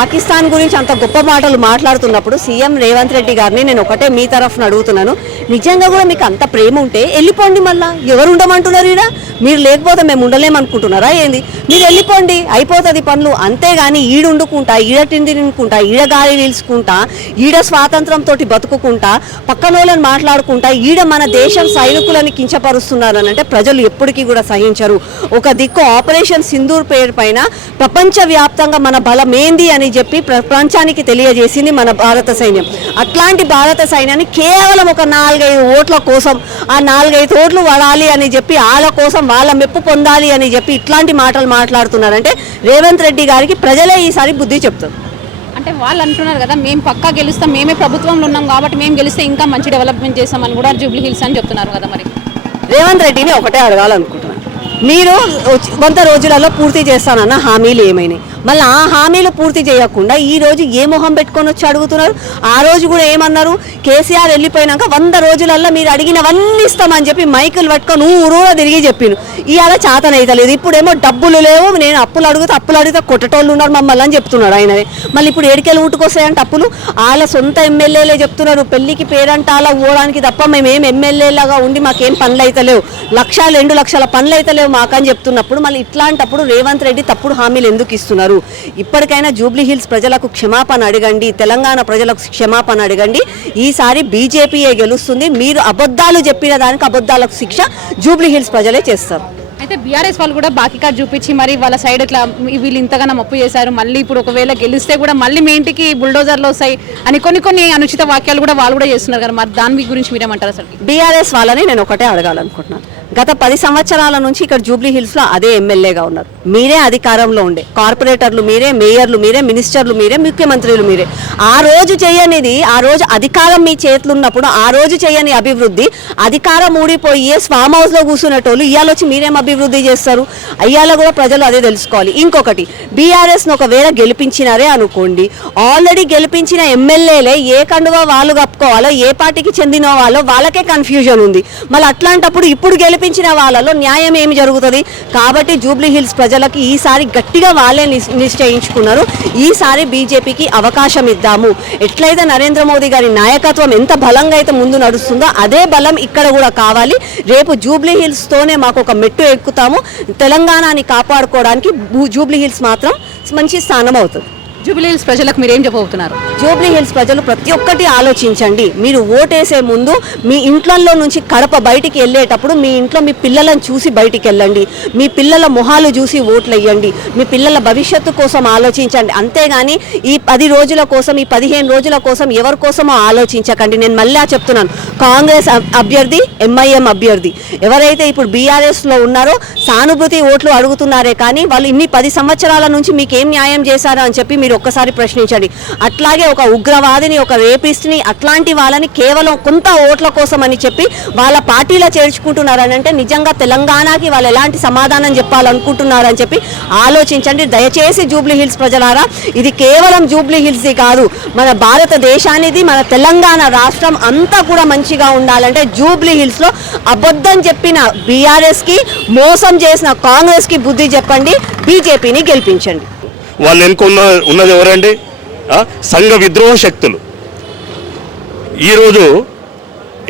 పాకిస్తాన్ గురించి అంత గొప్ప మాటలు మాట్లాడుతున్నప్పుడు సీఎం రేవంత్ రెడ్డి గారిని నేను ఒకటే మీ తరఫున అడుగుతున్నాను, నిజంగా కూడా మీకు అంత ప్రేమ ఉంటే వెళ్ళిపోండి. మళ్ళీ ఎవరు ఉండమంటున్నారు? ఈడ మీరు లేకపోతే మేము ఉండలేమనుకుంటున్నారా ఏంది? మీరు వెళ్ళిపోండి, అయిపోతుంది పనులు. అంతేగాని ఈడుండుకుంటా, ఈడ తిండి తినుకుంటా, ఈడ గాలి పీల్చుకుంటా, ఈడ స్వాతంత్రంతో బతుకుకుంటా, పక్కనోళ్ళని మాట్లాడుకుంటా, ఈడ మన దేశం సైనికులని కించపరుస్తున్నారని అంటే ప్రజలు ఎప్పటికీ కూడా సహించరు. ఒక దిక్కు ఆపరేషన్ సింధూర్ పేరు పైన ప్రపంచవ్యాప్తంగా మన బలం ఏంది అని చెప్పి ప్రపంచానికి తెలియజేసింది మన భారత సైన్యం. అట్లాంటి భారత సైన్యాన్ని కేవలం ఒక 4-5 ఓట్ల కోసం, ఆ 4-5 ఓట్లు పడాలి అని చెప్పి వాళ్ళ కోసం వాళ్ళ మెప్పు పొందాలి అని చెప్పి ఇట్లాంటి మాటలు మాట్లాడుతున్నారంటే రేవంత్ రెడ్డి గారికి ప్రజలే ఈసారి బుద్ధి చెప్తారు. అంటే వాళ్ళు అంటున్నారు కదా, మేము పక్కా గెలుస్తాం, మేమే ప్రభుత్వంలో ఉన్నాం కాబట్టి మేము గెలిస్తే ఇంకా మంచి డెవలప్మెంట్ చేస్తామని కూడా జూబ్లీ హిల్స్ అని చెప్తున్నారు కదా. మరి రేవంత్ రెడ్డిని ఒకటే అడగాలనుకుంటున్నాను, మీరు 100 రోజులలో పూర్తి చేస్తానన్న హామీలు ఏమైనాయి? మళ్ళీ ఆ హామీలు పూర్తి చేయకుండా ఈ రోజు ఏ మొహం పెట్టుకొని వచ్చి అడుగుతున్నారు? ఆ రోజు కూడా ఏమన్నారు, కేసీఆర్ వెళ్ళిపోయినాక 100 రోజులలో మీరు అడిగినవన్నీ ఇస్తామని చెప్పి మైకులు పట్టుకొని ఊరూరా తిరిగి చెప్పిను. ఇవాళ చేతనైతలేదు. ఇప్పుడేమో డబ్బులు లేవు, నేను అప్పులు అడిగితే కొట్టటోళ్ళు ఉన్నారు మమ్మల్ని అని చెప్తున్నాడు ఆయననే. మళ్ళీ ఇప్పుడు ఏడికెళ్ళి ఊటుకొస్తాయంటే అప్పులు వాళ్ళ సొంత ఎమ్మెల్యేలే చెప్తున్నారు, పెళ్లికి పేరంటాలా పోవడానికి తప్ప మేమేం ఎమ్మెల్యేలాగా ఉండి మాకేం పనులు అయితే లేవు, 1-2 లక్షల పనులు అయితే లేవు మాకని చెప్తున్నప్పుడు మళ్ళీ ఇట్లాంటప్పుడు రేవంత్ రెడ్డి తప్పుడు హామీలు ఎందుకు ఇస్తున్నారు? ఇప్పటికైనా జూబ్లీ హిల్స్ ప్రజలకు క్షమాపణ అడగండి, తెలంగాణ ప్రజలకు క్షమాపణ అడగండి. ఈసారి బీజేపీయే గెలుస్తుంది. మీరు అబద్ధాలు చెప్పిన దానికి అబద్ధాలకు శిక్ష జూబ్లీ హిల్స్ ప్రజలే చేస్తారు. అయితే బీఆర్ఎస్ వాళ్ళు కూడా బాకీ కార్డు చూపించి మరి వాళ్ళ సైడ్ ఇట్లా వీళ్ళు ఇంతగానో అప్పు చేశారు, మళ్ళీ ఇప్పుడు ఒకవేళ గెలిస్తే కూడా మళ్ళీ మీ ఇంటికి బుల్డోజర్లు వస్తాయి అని కొన్ని అనుచిత వాక్యాలు కూడా వాళ్ళు కూడా చేస్తున్నారు కదా. మరి దాని గురించి మీరేమంటారు? అసలు బీఆర్ఎస్ వాళ్ళని నేను ఒకటే అడగాలనుకుంటున్నాను, గత 10 సంవత్సరాల నుంచి ఇక్కడ జూబ్లీ హిల్స్లో అదే ఎమ్మెల్యేగా ఉన్నారు, మీరే అధికారంలో ఉండే, కార్పొరేటర్లు మీరే, మేయర్లు మీరే, మినిస్టర్లు మీరే, ముఖ్యమంత్రులు మీరే. ఆ రోజు చేయనిది, ఆ రోజు అధికారం మీ చేతులు ఉన్నప్పుడు ఆ రోజు చేయని అభివృద్ధి, అధికారం ఊడిపోయి ఫామ్ హౌస్లో కూర్చునేటోళ్ళు ఇవాళ వచ్చి మీరేం అభివృద్ధి చేస్తారు? అయ్యాలో కూడా ప్రజలు అదే తెలుసుకోవాలి. ఇంకొకటి, బీఆర్ఎస్ను ఒకవేళ గెలిపించినారే అనుకోండి, ఆల్రెడీ గెలిపించిన ఎమ్మెల్యేలే ఏ కండువా వాళ్ళు కప్పుకోవాలో, ఏ పార్టీకి చెందిన వాళ్ళో వాళ్ళకే కన్ఫ్యూజన్ ఉంది. మళ్ళీ అట్లాంటప్పుడు ఇప్పుడు గెలిపించిన వాళ్ళలో న్యాయం ఏమి జరుగుతుంది? కాబట్టి జూబ్లీ హిల్స్ ప్రజలకి ఈసారి గట్టిగా వాళ్ళే నిశ్చయించుకున్నారు, ఈసారి బీజేపీకి అవకాశం ఇద్దాము. ఎట్లయితే నరేంద్ర మోదీ గారి నాయకత్వం ఎంత బలంగా అయితే ముందు నడుస్తుందో అదే బలం ఇక్కడ కూడా కావాలి. రేపు జూబ్లీ హిల్స్తోనే మాకు ఒక మెట్టు ఎక్కుతాము. తెలంగాణని కాపాడుకోవడానికి జూబ్లీ హిల్స్ మాత్రం మంచి స్థానం అవుతుంది. జూబ్లీ హిల్స్ ప్రజలకు మీరేం చెప్పబోతున్నారు? జూబ్లీ హిల్స్ ప్రజలు ప్రతి ఒక్కటి ఆలోచించండి. మీరు ఓటేసే ముందు మీ ఇంట్లలో నుంచి కడప బయటికి వెళ్ళేటప్పుడు మీ ఇంట్లో మీ పిల్లలను చూసి బయటికి వెళ్ళండి, మీ పిల్లల మొహాలు చూసి ఓట్లు వేయండి, మీ పిల్లల భవిష్యత్తు కోసం ఆలోచించండి. అంతేగాని ఈ 10 రోజుల కోసం, ఈ 15 రోజుల కోసం ఎవరి కోసమో ఆలోచించకండి. నేను మళ్ళీ చెప్తున్నాను, కాంగ్రెస్ అభ్యర్థి, ఎంఐఎం అభ్యర్థి ఎవరైతే ఇప్పుడు బీఆర్ఎస్లో ఉన్నారో సానుభూతి ఓట్లు అడుగుతున్నారే కానీ వాళ్ళు ఇన్ని 10 సంవత్సరాల నుంచి మీకేం న్యాయం చేశారో అని చెప్పి మీరు ఒక్కసారి ప్రశ్నించండి. అట్లాగే ఒక ఉగ్రవాదిని, ఒక రేపిస్ట్ని, అట్లాంటి వాళ్ళని కేవలం కొంత ఓట్ల కోసం అని చెప్పి వాళ్ళ పార్టీలో చేర్చుకుంటున్నారని అంటే నిజంగా తెలంగాణకి వాళ్ళు ఎలాంటి సమాధానం చెప్పాలనుకుంటున్నారని చెప్పి ఆలోచించండి. దయచేసి జూబ్లీ హిల్స్ ప్రజలారా, ఇది కేవలం జూబ్లీ హిల్స్ది కాదు, మన భారతదేశానిది, మన తెలంగాణ రాష్ట్రం అంతా కూడా మంచిగా ఉండాలంటే జూబ్లీ హిల్స్లో అబద్ధం చెప్పిన బీఆర్ఎస్కి, మోసం చేసిన కాంగ్రెస్కి బుద్ధి చెప్పండి, బీజేపీని గెలిపించండి. వాళ్ళు వెనుక ఉన్నది ఎవరండి? సంఘ విద్రోహ శక్తులు. ఈరోజు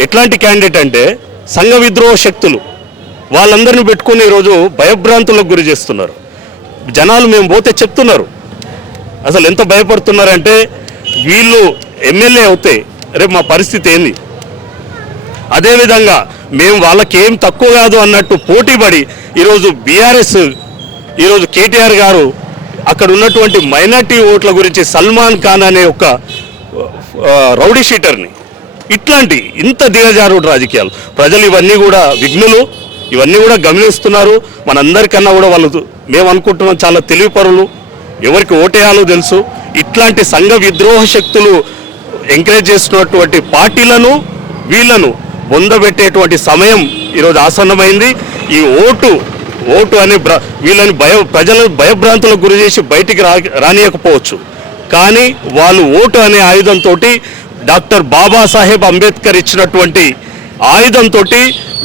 ఎట్లాంటి క్యాండిడేట్ అంటే సంఘ విద్రోహ శక్తులు వాళ్ళందరినీ పెట్టుకుని ఈరోజు భయభ్రాంతులకు గురి చేస్తున్నారు. జనాలు మేము పోతే చెప్తున్నారు, అసలు ఎంత భయపడుతున్నారంటే వీళ్ళు ఎమ్మెల్యే అవుతే రేపు మా పరిస్థితి ఏంది? అదేవిధంగా మేము వాళ్ళకేం తక్కువ కాదు అన్నట్టు పోటీపడి ఈరోజు బీఆర్ఎస్, ఈరోజు కేటీఆర్ గారు అక్కడ ఉన్నటువంటి మైనార్టీ ఓట్ల గురించి సల్మాన్ ఖాన్ అనే ఒక రౌడీ షీటర్ని, ఇట్లాంటి ఇంత దిగజారుడు రాజకీయాలు, ప్రజలు ఇవన్నీ కూడా విఘ్నులు, ఇవన్నీ కూడా గమనిస్తున్నారు. మనందరికన్నా కూడా వాళ్ళు, మేము అనుకుంటున్నాం, చాలా తెలివిపరులు, ఎవరికి ఓటేయాలో తెలుసు. ఇట్లాంటి సంఘ విద్రోహ శక్తులు ఎంకరేజ్ చేస్తున్నటువంటి పార్టీలను, వీళ్లను బొందబెట్టేటువంటి సమయం ఈరోజు ఆసన్నమైంది. ఈ ఓటు అనే వీళ్ళని ప్రజలు భయభ్రాంతులకు గురి చేసి బయటికి రానియకపోవచ్చు, కానీ వాళ్ళు ఓటు అనే ఆయుధంతో, డాక్టర్ బాబాసాహెబ్ అంబేద్కర్ ఇచ్చినటువంటి ఆయుధంతో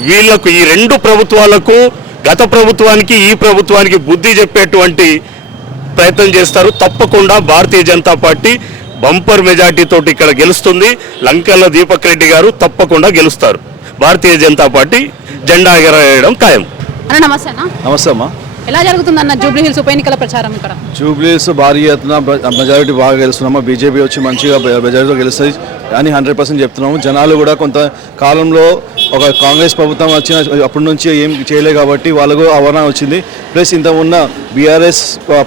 వీళ్లకు, ఈ 2 ప్రభుత్వాలకు, గత ప్రభుత్వానికి ఈ ప్రభుత్వానికి బుద్ధి చెప్పేటువంటి ప్రయత్నం చేస్తారు. తప్పకుండా Bharatiya Janata party bumper majority తోటి ఇక్కడ గెలుస్తుంది. లంకెల దీపక్ రెడ్డి గారు తప్పకుండా గెలుస్తారు. భారతీయ జనతా పార్టీ జెండా ఎగరేయడం ఖాయం. అన్న నమస్తే అన్న. నమస్తే అమ్మా. ఎలా జరుగుతుందన్న జూబ్లీ హిల్స్ ఉప ఎన్నికల ప్రచారం ఇక్కడ? జూబ్లీస్ భారీ ఎత్తున మెజారిటీ బాగా గెలుస్తున్నామా. బీజేపీ వచ్చి మంచిగా మెజారిటీతో గెలుస్తుంది అని 100% చెప్తున్నాము. జనాలు కూడా కొంత కాలంలో ఒక కాంగ్రెస్ ప్రభుత్వం వచ్చిన అప్పటి నుంచి ఏం చేయలే కాబట్టి వాళ్ళకు అవగాహన వచ్చింది. ప్లస్ ఇంత ఉన్న బీఆర్ఎస్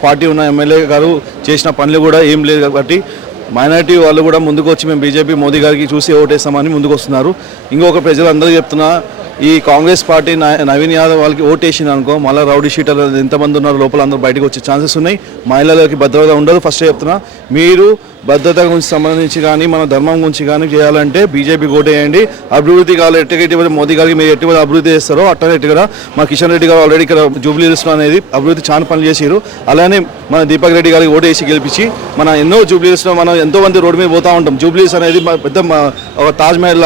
పార్టీ ఉన్న ఎమ్మెల్యే గారు చేసిన పనులు కూడా ఏం లేదు కాబట్టి మైనారిటీ వాళ్ళు కూడా ముందుకు వచ్చి మేము బీజేపీ మోదీ గారికి చూసి ఓటేస్తామని ముందుకు వస్తున్నారు. ఇంకొక ప్రజలందరూ చెప్తున్నా, ఈ కాంగ్రెస్ పార్టీ నవీన్ యాదవ్ వాళ్ళకి ఓటేసింది అనుకో, మళ్ళీ రౌడీ షీటర్లు ఎంతమంది ఉన్నారు లోపల అందరూ బయటకు వచ్చే ఛాన్సెస్ ఉన్నాయి. మహిళలకి భద్రత ఉండదు. ఫస్ట్ చెప్తున్నా, మీరు భద్రత గురించి సంబంధించి కానీ మన ధర్మం గురించి కానీ చేయాలంటే బీజేపీ ఓటేయండి. అభివృద్ధి కావాలి ఎట్టుగా మోదీ గారికి మీరు ఎట్టుగా అభివృద్ధి చేస్తారో అట్లనే ఎట్టుగా మా కిషన్ రెడ్డి గారు ఆల్రెడీ ఇక్కడ జూబ్లీ హిల్స్లో అనేది అభివృద్ధి చాలా పనులు చేశారు. అలానే మన దీపక్ రెడ్డి గారికి ఓటేసి గెలిపించి మన ఎన్నో జూబ్లీ హిల్స్లో మనం ఎంతో మంది రోడ్డు మీద పోతూ ఉంటాం. జూబ్లీ హిల్స్ అనేది పెద్ద ఒక తాజ్ మహల్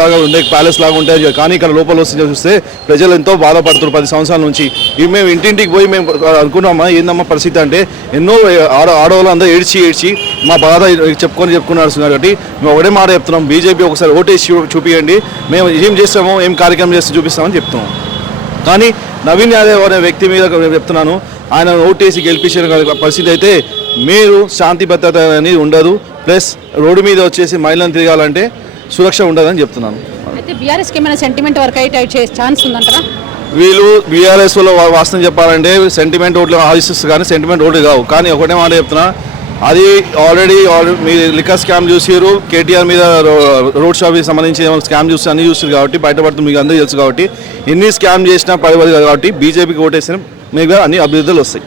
లాగా ఉండే ప్యాలెస్ లాగా ఉంటాయి. కానీ ఇక్కడ లోపల వస్తే చూస్తే ప్రజలు ఎంతో బాధపడుతున్నారు 10 సంవత్సరాల నుంచి. ఇవి మేము ఇంటింటికి పోయి మేము అనుకున్నామా ఏందమ్మా పరిస్థితి అంటే, ఎన్నో ఆడవాళ్ళు అందరూ ఏడ్చి మా బాధ చెప్పుకున్నారు కాబట్టి మేము ఒకటే మాట చెప్తున్నాం, బీజేపీ ఒకసారి ఓటేసి చూపించండి, మేము ఏం చేస్తామో ఏం కార్యక్రమం చేస్తే చూపిస్తామని చెప్తున్నాం. కానీ నవీన్ యాదవ్ అనే వ్యక్తి మీద చెప్తున్నాను, ఆయన ఓటేసి గెలిపించిన పరిస్థితి అయితే మీరు శాంతి భద్రత అనేది ఉండదు. ప్లస్ రోడ్డు మీద వచ్చేసి మహిళలను తిరగాలంటే సురక్ష ఉండదని చెప్తున్నాను. అయితే బీఆర్ఎస్కి ఏమైనా సెంటిమెంట్ వర్క్ అయితే ఛాన్స్ ఉందంటారా? వీళ్ళు బీఆర్ఎస్ లో వాస్తవం చెప్పాలంటే సెంటిమెంట్ ఓట్లు ఆలోచిస్తారు కానీ సెంటిమెంట్ ఓట్లు కావు. కానీ ఒకటే మాట చెప్తున్నా, అది ఆల్రెడీ మీరు లిక్కర్ స్కామ్ చూసారు, కేటీఆర్ మీద రోడ్ షాప్కి సంబంధించి స్కామ్ చూసి అన్ని చూసారు కాబట్టి బయటపడుతుంది, మీకు అందరూ తెలుసు కాబట్టి ఎన్ని స్కామ్ చేసినా పడవదు కాబట్టి బీజేపీకి ఓటేసిన మీకు అన్ని అభివృద్ధులు వస్తాయి.